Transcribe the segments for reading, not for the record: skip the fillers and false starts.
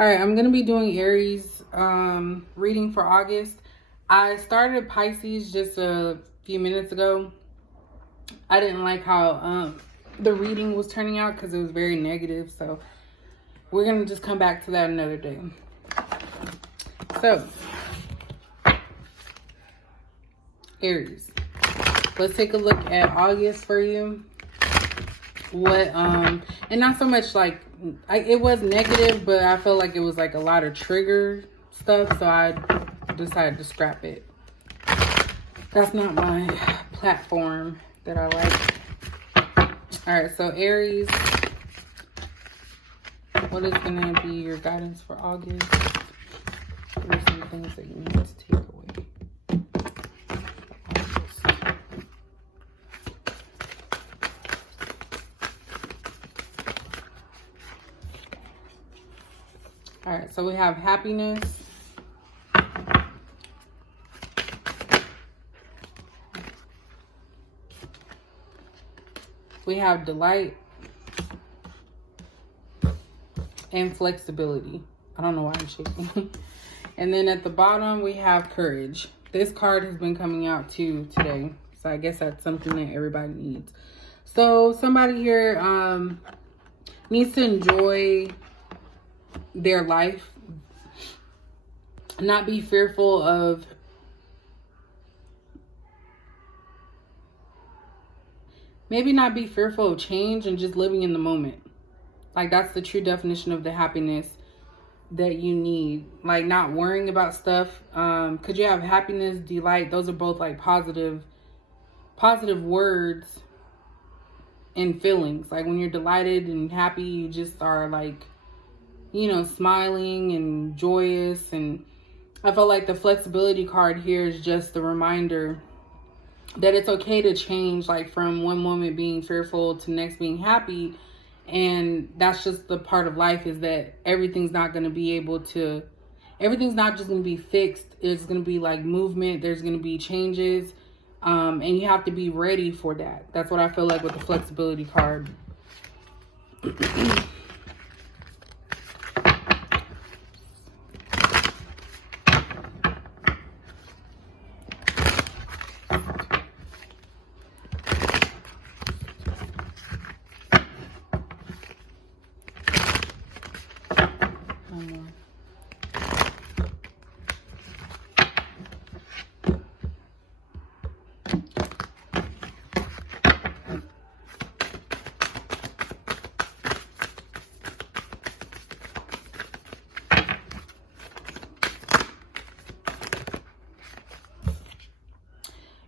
All right, I'm going to be doing Aries reading for August. I started Pisces just a few minutes ago. I didn't like how the reading was turning out because it was very negative. So we're going to just come back to that another day. So, Aries. Let's take a look at August for you. What, and not so much like, it was negative, but I felt like it was like a lot of trigger stuff. So I decided to scrap it. That's not my platform that I like. All right, so Aries, what is going to be your guidance for August? What are some things that you need to take away? All right, so we have happiness. We have delight and flexibility. I don't know why I'm shaking. And then at the bottom, we have courage. This card has been coming out too today. So I guess that's something that everybody needs. So somebody here needs to enjoy their life, not be fearful of not be fearful of change and just living in the moment. Like that's the true definition of the happiness that you need. Like not worrying about stuff. Because you have happiness, delight. Those are both like positive words and feelings. Like when you're delighted and happy, you just are like, you know, smiling and joyous. And I feel like the flexibility card here is just the reminder that it's okay to change, like from one moment being fearful to next being happy. And that's just the part of life, is that everything's not going to be able to, everything's not just going to be fixed. It's going to be like movement. There's going to be changes. And you have to be ready for that. That's what I feel like with the flexibility card.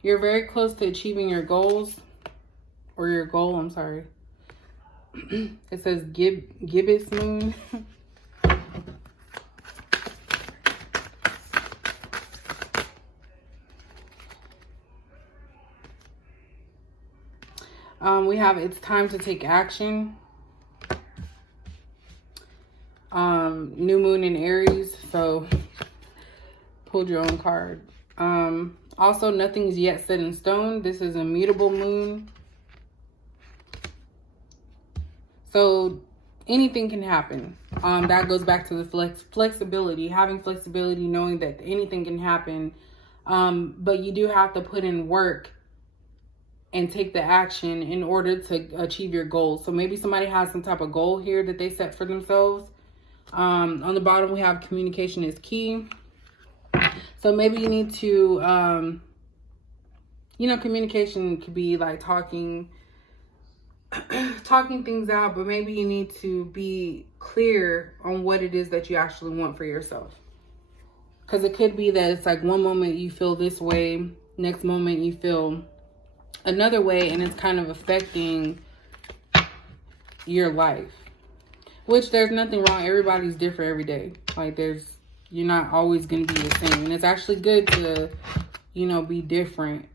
You're very close to achieving your goals, or your goal, I'm sorry. It says gibbous moon. We have it's time to take action. New moon in Aries, so pulled your own card. Also, nothing's yet set in stone. This is a mutable moon. So anything can happen. That goes back to the flexibility, having flexibility, knowing that anything can happen. But you do have to put in work and take the action in order to achieve your goals. So maybe somebody has some type of goal here that they set for themselves. On the bottom, we have communication is key. So maybe you need to, you know, communication could be like talking things out, but maybe you need to be clear on what it is that you actually want for yourself. Because it could be that it's like one moment you feel this way, next moment you feel another way, and it's kind of affecting your life. Which there's nothing wrong. Everybody's different every day. Like you're not always going to be the same. And it's actually good to, you know, be different.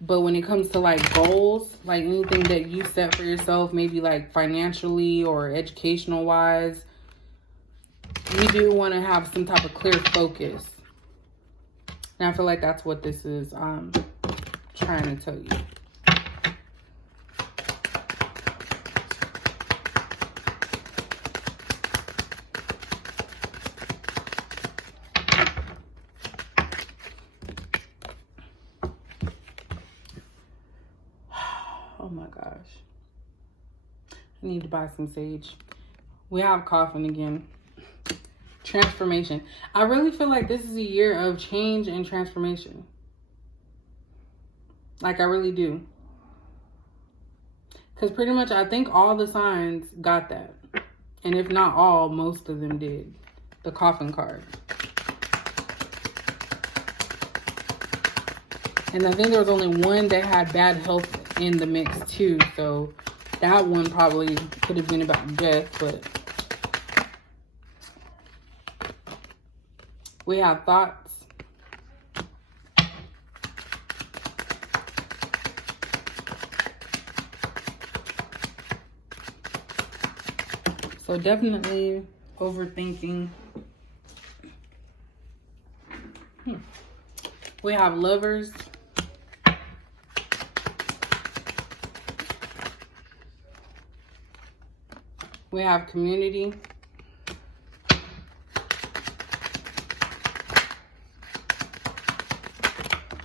But when it comes to like goals, like anything that you set for yourself, maybe like financially or educational wise, you do want to have some type of clear focus. And I feel like that's what this is trying to tell you. I need to buy some sage. We have coughing again. Transformation. I really feel like this is a year of change and transformation. Like, I really do. Because pretty much I think all the signs got that. And if not all, most of them did. The coffin card. And I think there was only one that had bad health in the mix too. So that one probably could have been about death. But we have thoughts. So definitely overthinking. We have lovers. We have community.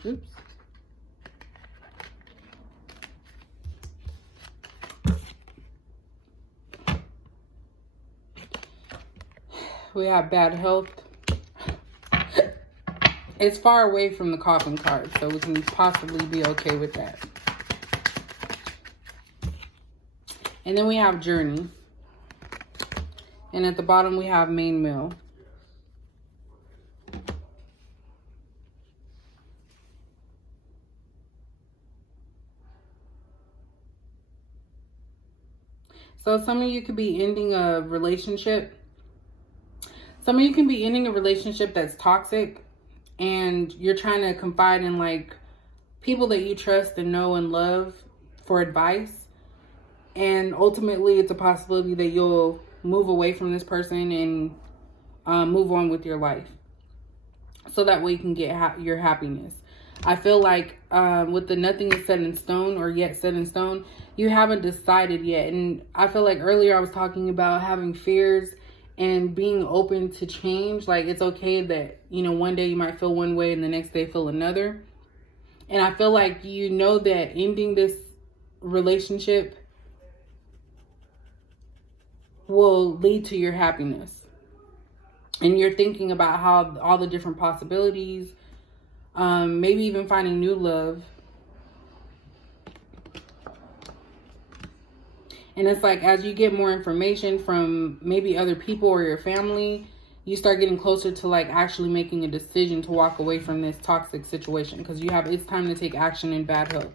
Oops. We have bad health. It's far away from the coffin card, so we can possibly be okay with that. And then we have journey. And at the bottom, we have main meal. So some of you could be ending a relationship. Some of you can be ending a relationship that's toxic, and you're trying to confide in like people that you trust and know and love for advice. And ultimately, it's a possibility that you'll move away from this person and move on with your life. So that way you can get your happiness. I feel like with the nothing is set in stone or yet set in stone, you haven't decided yet. And I feel like earlier I was talking about having fears and being open to change. Like, it's okay that, you know, one day you might feel one way and the next day feel another. And I feel like you know that ending this relationship will lead to your happiness. And you're thinking about how all the different possibilities, maybe even finding new love. And it's like, as you get more information from maybe other people or your family, you start getting closer to like actually making a decision to walk away from this toxic situation, because it's time to take action in bad health.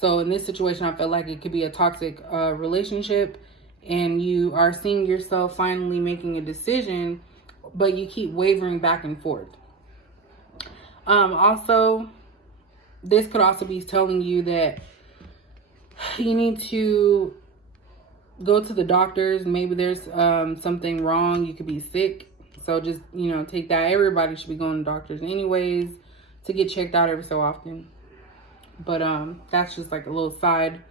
So in this situation, I feel like it could be a toxic relationship, and you are seeing yourself finally making a decision, but you keep wavering back and forth. Also, this could also be telling you that you need to go to the doctors. Maybe there's something wrong. You could be sick. So just, you know, take that. Everybody should be going to doctors anyways to get checked out every so often. But that's just like a little side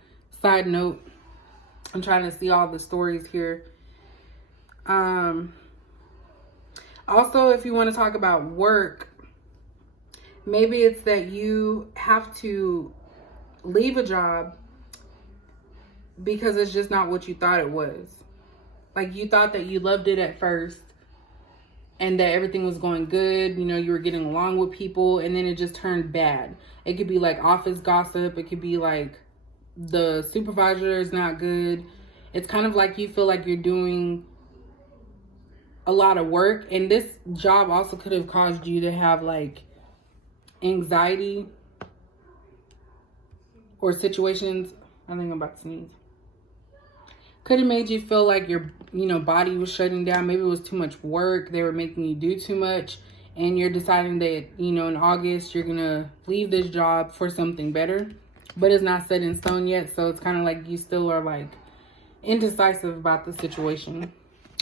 note. I'm trying to see all the stories here. Also, if you want to talk about work, maybe it's that you have to leave a job because it's just not what you thought it was. Like, you thought that you loved it at first and that everything was going good. You know, you were getting along with people, and then it just turned bad. It could be like office gossip. It could be like the supervisor is not good. It's kind of like you feel like you're doing a lot of work. And this job also could have caused you to have like anxiety or situations. I think I'm about to sneeze. Could have made you feel like your, body was shutting down. Maybe it was too much work. They were making you do too much. And you're deciding that, in August, you're going to leave this job for something better. But it's not set in stone yet. So it's kind of like you still are like indecisive about the situation.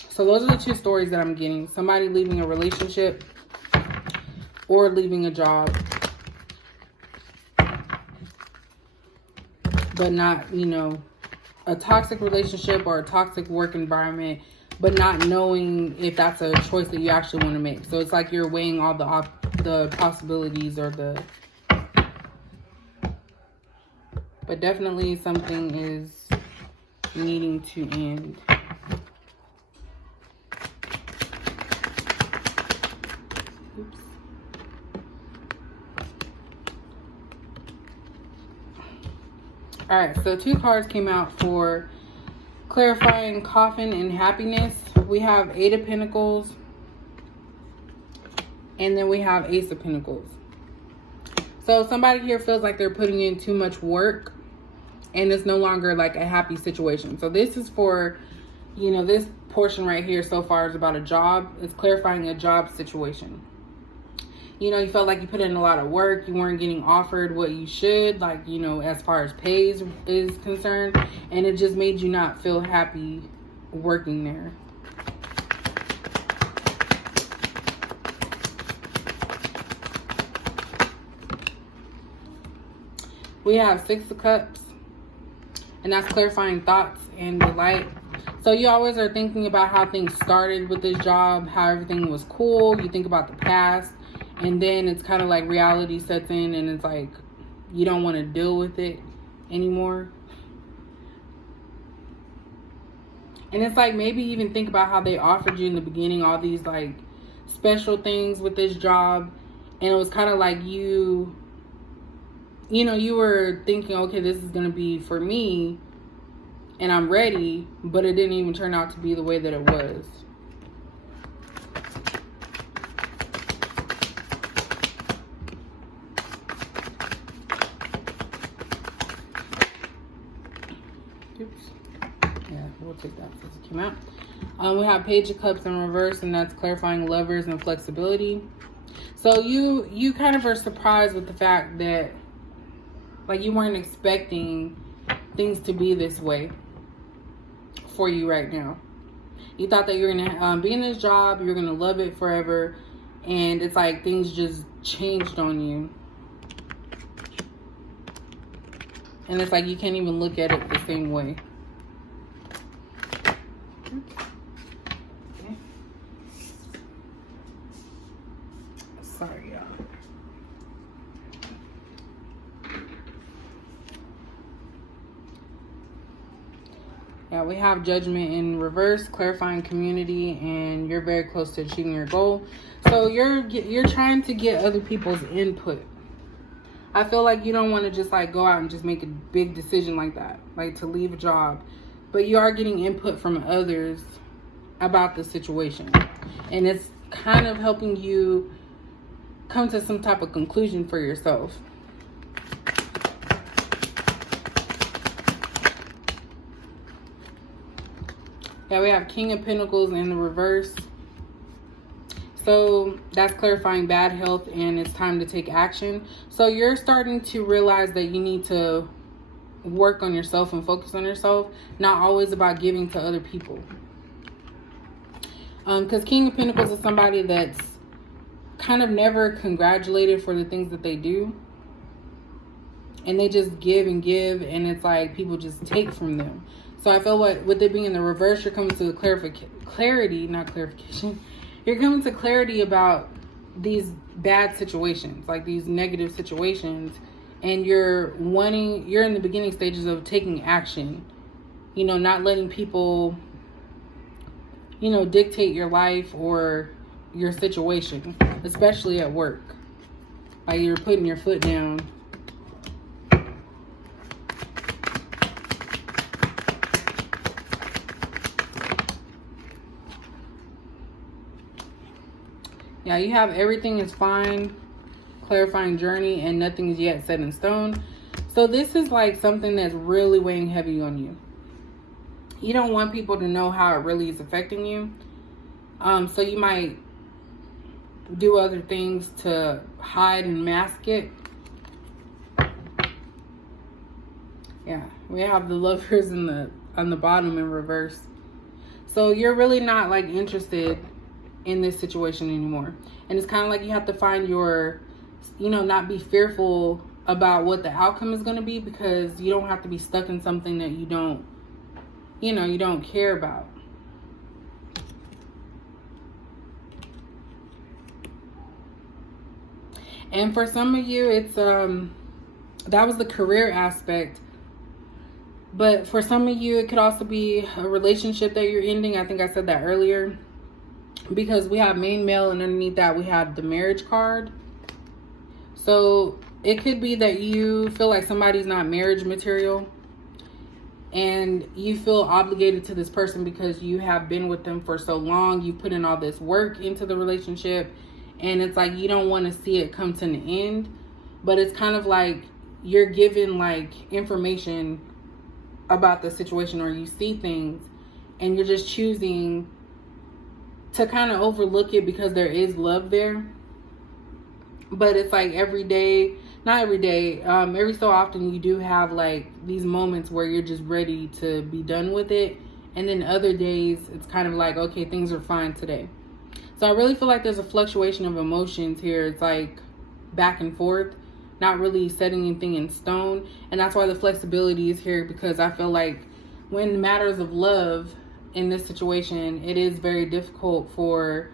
So those are the two stories that I'm getting. Somebody leaving a relationship or leaving a job. But not, a toxic relationship or a toxic work environment, but not knowing if that's a choice that you actually want to make. So it's like you're weighing all the possibilities or but definitely something is needing to end. Oops. All right, so 2 cards came out for clarifying coffin and happiness. We have 8 of Pentacles, and then we have Ace of Pentacles. So somebody here feels like they're putting in too much work, and it's no longer like a happy situation. So this is for, you know, this portion right here so far is about a job. It's clarifying a job situation. You know, you felt like you put in a lot of work. You weren't getting offered what you should, like, you know, as far as pay is concerned. And it just made you not feel happy working there. We have 6 of Cups. And that's clarifying thoughts and delight. So you always are thinking about how things started with this job, how everything was cool. You think about the past. And then it's kind of like reality sets in, and it's like you don't want to deal with it anymore. And it's like maybe even think about how they offered you in the beginning all these like special things with this job. And it was kind of like you know, you were thinking, okay, this is going to be for me and I'm ready, but it didn't even turn out to be the way that it was. Oops. Yeah, we'll take that since it came out. We have Page of Cups in reverse, and that's clarifying lovers and flexibility. So you kind of are surprised with the fact that, like, you weren't expecting things to be this way for you right now. You thought that you're going to be in this job, you're going to love it forever, and it's like things just changed on you. And it's like you can't even look at it the same way. Okay. Sorry, y'all. Yeah, we have Judgment in reverse, clarifying community, and you're very close to achieving your goal. So you're trying to get other people's input. I feel like you don't want to just like go out and just make a big decision like that, like to leave a job. But you are getting input from others about the situation. And it's kind of helping you come to some type of conclusion for yourself. Yeah, we have King of Pentacles in the reverse. So that's clarifying bad health, and it's time to take action. So you're starting to realize that you need to work on yourself and focus on yourself, not always about giving to other people. Because King of Pentacles is somebody that's kind of never congratulated for the things that they do. And they just give and give, and it's like people just take from them. So I feel like with it being in the reverse, you're coming to the clarity, not clarification. You're coming to clarity about these bad situations, like these negative situations, and you're in the beginning stages of taking action, you know, not letting people, you know, dictate your life or your situation, especially at work. Like you're putting your foot down. Yeah, you have everything is fine, clarifying journey, and nothing is yet set in stone. So this is like something that's really weighing heavy on you. You don't want people to know how it really is affecting you. So you might do other things to hide and mask it. Yeah, we have the Lovers on the bottom in reverse. So you're really not like interested in this situation anymore. And it's kind of like you have to find your, you know, not be fearful about what the outcome is going to be, because you don't have to be stuck in something that you don't, you know, you don't care about. And for some of you, it's that was the career aspect. But for some of you, it could also be a relationship that you're ending. I think I said that earlier. Because we have main male, and underneath that we have the marriage card. So it could be that you feel like somebody's not marriage material, and you feel obligated to this person because you have been with them for so long. You put in all this work into the relationship, and it's like you don't want to see it come to an end. But it's kind of like you're given like information about the situation, or you see things and you're just choosing to kind of overlook it because there is love there. But it's like every day, not every day, every so often you do have like these moments where you're just ready to be done with it. And then other days it's kind of like, okay, things are fine today. So I really feel like there's a fluctuation of emotions here. It's like back and forth, not really setting anything in stone. And that's why the flexibility is here, because I feel like when matters of love in this situation, it is very difficult for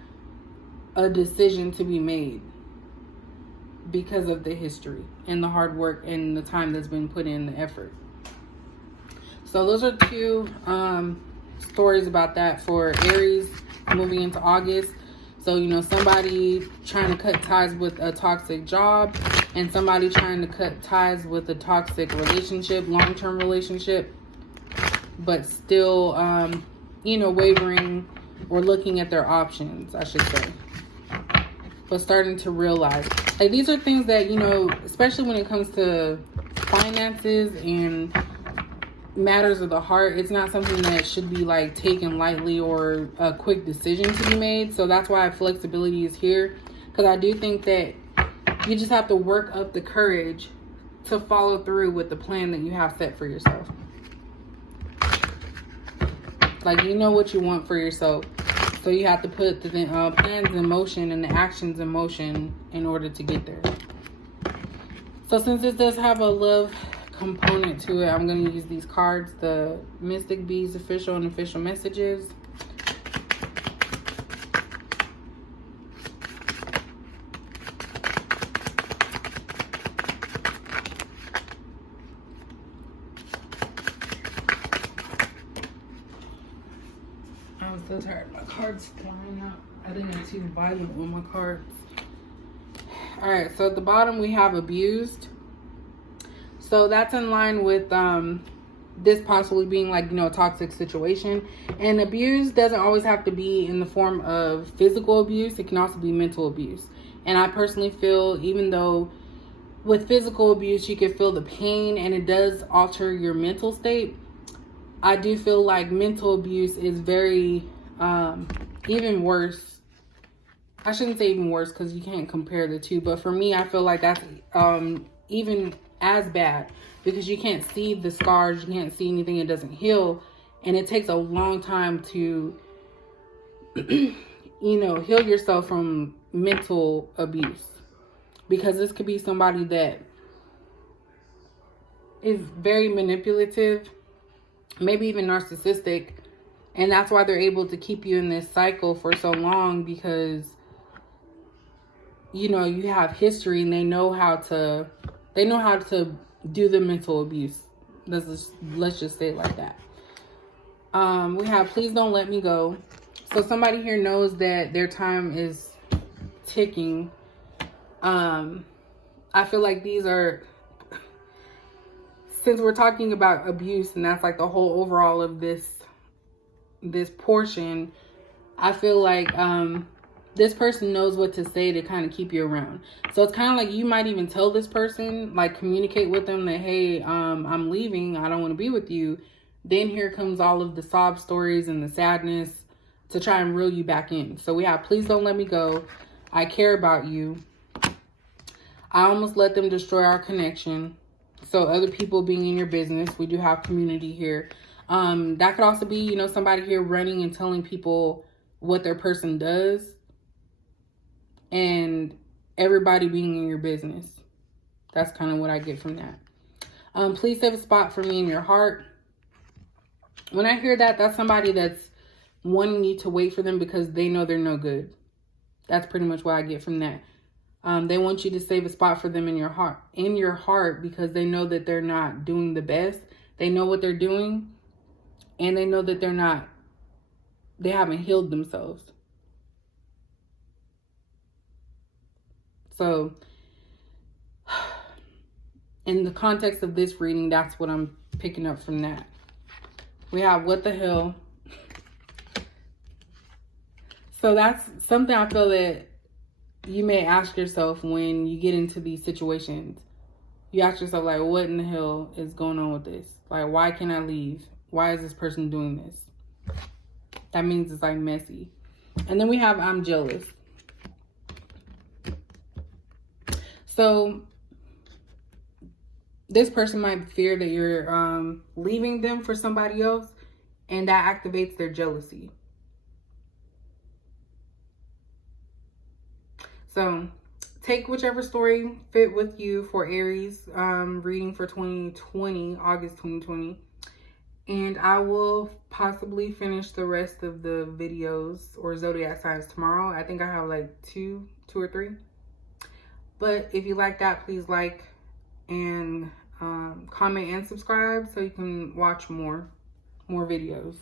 a decision to be made because of the history and the hard work and the time that's been put in, the effort. So those are two stories about that for Aries moving into August. So, you know, somebody trying to cut ties with a toxic job, and somebody trying to cut ties with a toxic relationship, long-term relationship, but still, you know, wavering or looking at their options, I should say. But starting to realize, like, these are things that, you know, especially when it comes to finances and matters of the heart, it's not something that should be like taken lightly or a quick decision to be made. So that's why flexibility is here, because I do think that you just have to work up the courage to follow through with the plan that you have set for yourself. Like, you know what you want for yourself, so you have to put the plans in motion and the actions in motion in order to get there. So since this does have a love component to it, I'm going to use these cards, the Mystic Bees official and official messages. I'm so tired. My cards flying out. I didn't get too violent with my cards. Alright, so at the bottom we have abused. So that's in line with this possibly being like, you know, a toxic situation. And abuse doesn't always have to be in the form of physical abuse. It can also be mental abuse. And I personally feel, even though with physical abuse you can feel the pain and it does alter your mental state, I do feel like mental abuse is very even worse. I shouldn't say even worse, because you can't compare the two, but for me, I feel like that's even as bad, because you can't see the scars, you can't see anything, it doesn't heal, and it takes a long time to you know, heal yourself from mental abuse, because this could be somebody that is very manipulative, maybe even narcissistic, and that's why they're able to keep you in this cycle for so long, because, you know, you have history and they know how to do the mental abuse. Let's just say it like that. We have please don't let me go. So somebody here knows that their time is ticking. I feel like these are, since we're talking about abuse and that's like the whole overall of this portion, I feel like this person knows what to say to kind of keep you around. So it's kind of like you might even tell this person, like communicate with them that, hey, I'm leaving, I don't want to be with you. Then here comes all of the sob stories and the sadness to try and reel you back in. So we have please don't let me go. I care about you. I almost let them destroy our connection. So other people being in your business. We do have community here. That could also be, you know, somebody here running and telling people what their person does, and everybody being in your business. That's kind of what I get from that. Please save a spot for me in your heart. When I hear that, that's somebody that's wanting you to wait for them because they know they're no good. That's pretty much what I get from that. They want you to save a spot for them in your heart, because they know that they're not doing the best. They know what they're doing, and they know that they haven't healed themselves. So in the context of this reading, that's what I'm picking up from that. We have what the hell. So that's something I feel that you may ask yourself when you get into these situations. You ask yourself, like, what in the hell is going on with this? Like, why can't I leave? Why is this person doing this? That means it's like messy. And then we have I'm jealous. So this person might fear that you're leaving them for somebody else, and that activates their jealousy. So take whichever story fit with you for Aries reading for 2020, August 2020. And I will possibly finish the rest of the videos or zodiac signs tomorrow. I think I have like two or three. But if you like that, please like and comment and subscribe so you can watch more videos.